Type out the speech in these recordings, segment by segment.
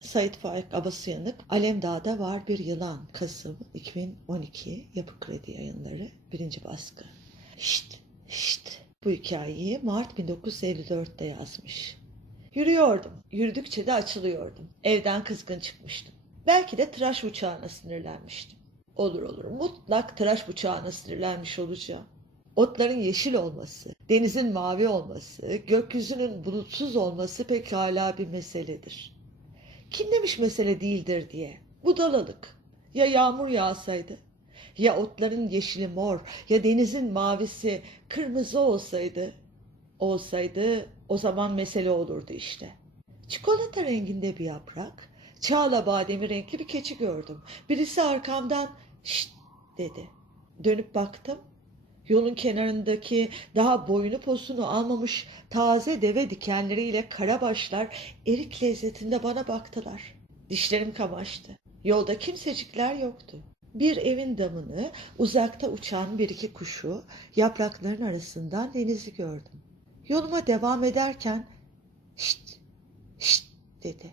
Sait Faik Abasıyanık, Alemdağ'da var bir yılan. Kasım 2012 Yapı Kredi Yayınları 1. baskı. Şşt, şşt. Bu hikayeyi Mart 1954'te yazmış. Yürüyordum. Yürüdükçe de açılıyordum. Evden kızgın çıkmıştım. Belki de tıraş bıçağına sinirlenmiştim. Olur olur mutlak tıraş bıçağına sinirlenmiş olacağım. Otların yeşil olması, denizin mavi olması, gökyüzünün bulutsuz olması pekala bir meseledir. Kim demiş mesele değildir diye. Budalalık. Ya yağmur yağsaydı, ya otların yeşili mor, ya denizin mavisi kırmızı olsaydı, olsaydı o zaman mesele olurdu işte. Çikolata renginde bir yaprak, çağla bademi renkli bir keçi gördüm. Birisi arkamdan şşt dedi. Dönüp baktım. Yolun kenarındaki daha boyunu posunu almamış taze deve dikenleriyle karabaşlar erik lezzetinde bana baktılar. Dişlerim kamaştı. Yolda kimsecikler yoktu. Bir evin damını, uzakta uçan bir iki kuşu, yaprakların arasından denizi gördüm. Yoluma devam ederken şşt, şşt dedi.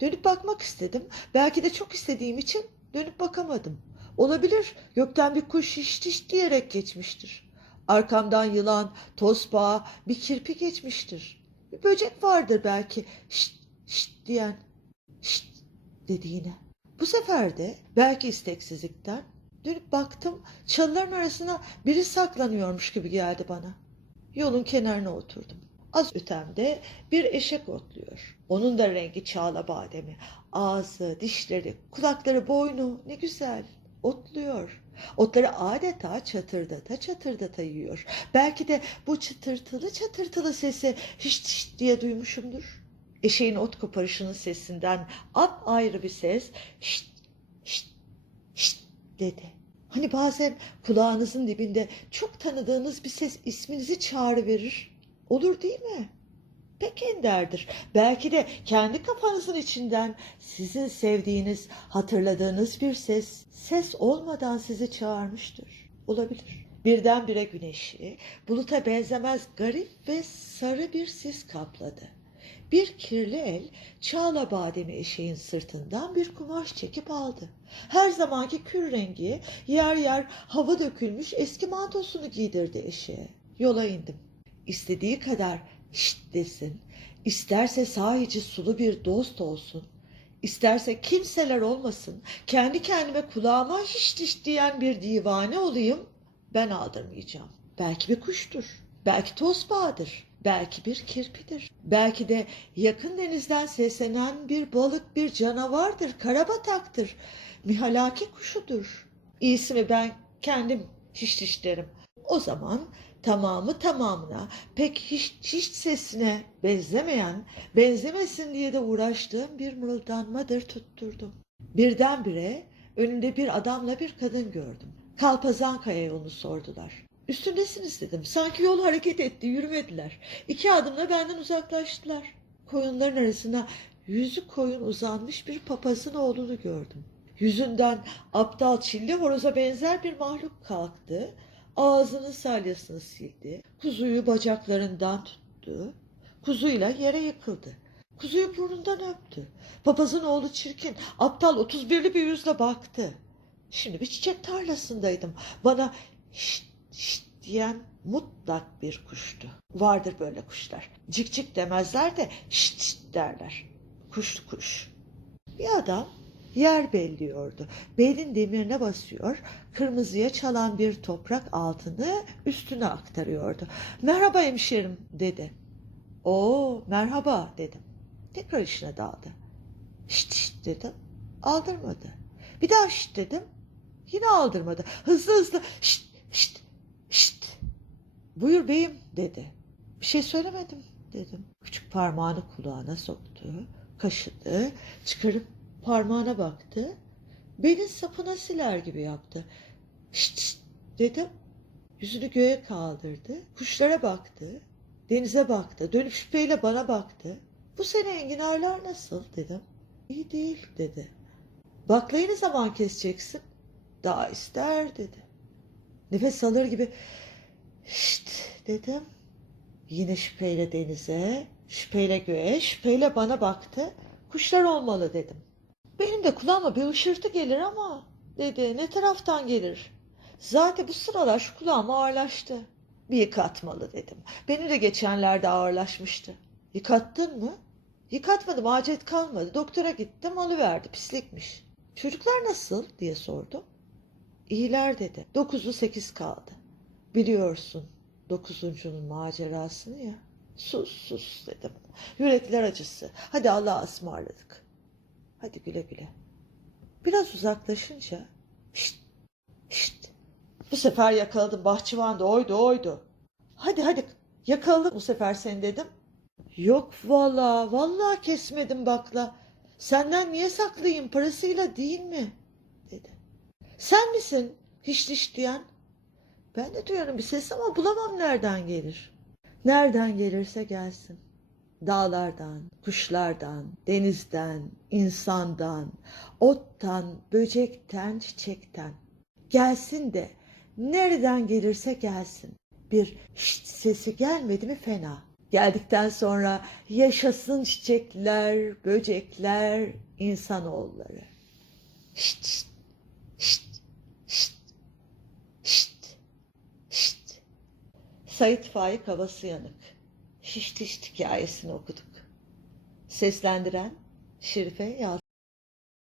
Dönüp bakmak istedim. Belki de çok istediğim için dönüp bakamadım. Olabilir gökten bir kuş şiş şiş diyerek geçmiştir. Arkamdan yılan, tosbağa, bir kirpi geçmiştir. Bir böcek vardır belki şşt şşt diyen. Şşt dedi yine. Bu sefer de belki isteksizlikten dönüp baktım çalıların arasına biri saklanıyormuş gibi geldi bana. Yolun kenarına oturdum. Az ötemde bir eşek otluyor. Onun da rengi çağla bademi. Ağzı, dişleri, kulakları, boynu ne güzel otluyor. Otları adeta çatırdata çatırdata yiyor. Belki de bu çıtırtılı çatırtılı sesi hiç hiç diye duymuşumdur. Eşeğin ot koparışının sesinden ap ayrı bir ses şşt şşt şşt dedi. Hani bazen kulağınızın dibinde çok tanıdığınız bir ses isminizi çağrıverir. Olur değil mi? Pek enderdir. Belki de kendi kafanızın içinden sizin sevdiğiniz, hatırladığınız bir ses, ses olmadan sizi çağırmıştır. Olabilir. Birdenbire güneşi, buluta benzemez garip ve sarı bir sis kapladı. Bir kirli el çağla bademi eşeğin sırtından bir kumaş çekip aldı. Her zamanki kür rengi yer yer hava dökülmüş eski mantosunu giydirdi eşeğe. Yola indim. İstediği kadar şşt desin, isterse sahici sulu bir dost olsun, isterse kimseler olmasın, kendi kendime kulağıma hiç diş diyen bir divane olayım, ben aldırmayacağım. Belki bir kuştur, belki tosbağadır, belki bir kirpidir, belki de yakın denizden seslenen bir balık, bir canavardır, karabataktır, mihalaki kuşudur. İyisi mi ben kendim hiç diş derim. O zaman tamamı tamamına pek hiç, hiç sesine benzemeyen, benzemesin diye de uğraştığım bir mırıldanmadır tutturdum. Birdenbire önümde bir adamla bir kadın gördüm. Kalpazankaya yolunu sordular. Üstündesiniz dedim. Sanki yol hareket etti, yürümediler. İki adımla benden uzaklaştılar. Koyunların arasına yüzü koyun uzanmış bir papazın oğlunu gördüm. Yüzünden aptal çilli horoza benzer bir mahluk kalktı. Ağzının salyasını sildi. Kuzuyu bacaklarından tuttu. Kuzuyla yere yıkıldı. Kuzuyu burnundan öptü. Papazın oğlu çirkin, aptal 31'li bir yüzle baktı. Şimdi bir çiçek tarlasındaydım. Bana şşt şşt diyen mutlak bir kuştu. Vardır böyle kuşlar. Cik cik demezler de şşt şşt derler. Kuşlu kuş. Bir adam yer belliyordu. Belin demirine basıyor, kırmızıya çalan bir toprak altını üstüne aktarıyordu. Merhaba hemşerim dedi. Oo merhaba dedim. Tekrar işine daldı. Şşt şşt dedim. Aldırmadı. Bir daha şşt dedim. Yine aldırmadı. Hızlı hızlı şşt şşt şşt. Buyur beyim dedi. Bir şey söylemedim dedim. Küçük parmağını kulağına soktu. Kaşıdı. Çıkarıp parmağına baktı. Belin sapına siler gibi yaptı. Şşt, şşt dedim. Yüzünü göğe kaldırdı. Kuşlara baktı. Denize baktı. Dönüp şüpheyle bana baktı. Bu sene enginarlar nasıl dedim. İyi değil dedi. Baklayı ne zaman keseceksin? Daha ister dedi. Nefes alır gibi şşt dedim. Yine şüpheyle denize, şüpheyle göğe, şüpheyle bana baktı. Kuşlar olmalı dedim. Benim de kulağıma bir ışırtı gelir ama dedi ne taraftan gelir? Zaten bu sıralar şu kulağım ağırlaştı. Bir yıkatmalı dedim. Benim de geçenlerde ağırlaşmıştı. Yıkattın mı? Yıkatmadım acet kalmadı. Doktora gittim alıverdi pislikmiş. Çocuklar nasıl diye sordum. İyiler dedi. Dokuzu sekiz kaldı. Biliyorsun dokuzuncunun macerasını ya. Sus sus dedim. Yürekler acısı. Hadi Allah'a ısmarladık. Hadi güle güle. Biraz uzaklaşınca şşt şşt. Bu sefer yakaladım bahçıvan da oydu oydu. Hadi hadi yakaladık bu sefer seni dedim. Yok valla valla kesmedim bakla. Senden niye saklayayım parasıyla değil mi? dedi. Sen misin hiç diş diyen? Ben de duyarım bir ses ama bulamam nereden gelir. Nereden gelirse gelsin. Dağlardan, kuşlardan, denizden, insandan, ottan, böcekten, çiçekten. Gelsin de nereden gelirse gelsin. Bir şşt sesi gelmedi mi fena. Geldikten sonra yaşasın çiçekler, böcekler, insanoğulları. Şşt şşt şşt şşt şşt şşt. Sait Faik havası yanık. Şişt şişt hikayesini okuduk. Seslendiren Şerife Yalçın.